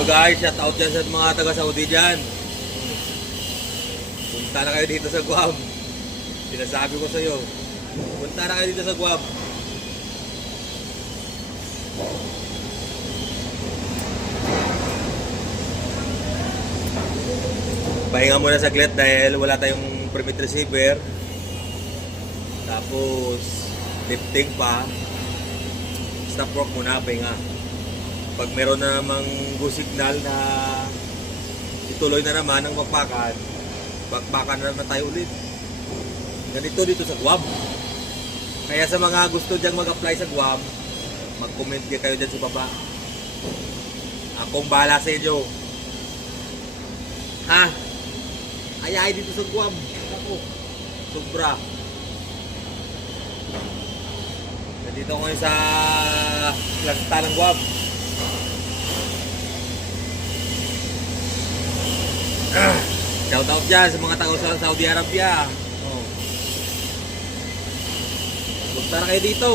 Hello guys, shout out dyan sa mga taga Saudi dyan. Punta na kayo dito sa Guam. Sinasabi ko sa iyo. Punta na kayo dito sa Guam. Pahinga muna saglit dahil wala tayong permit receiver. Tapos lifting pa. Stop work muna, pahinga. Pag meron na namang go signal na ituloy na naman ang bakbakan, bakbakan na naman tayo ulit. Ganito dito sa Guam. Kaya sa mga gusto diyang mag-apply sa Guam, mag-comment kayo dyan sa baba. Akong bahala sa inyo. Ha? Ayay dito sa Guam. Ako, sobra. Nandito ngayon sa Planta ng Guam. Shout out dyan sa mga tao sa Saudi Arabia. Punta na kayo dito.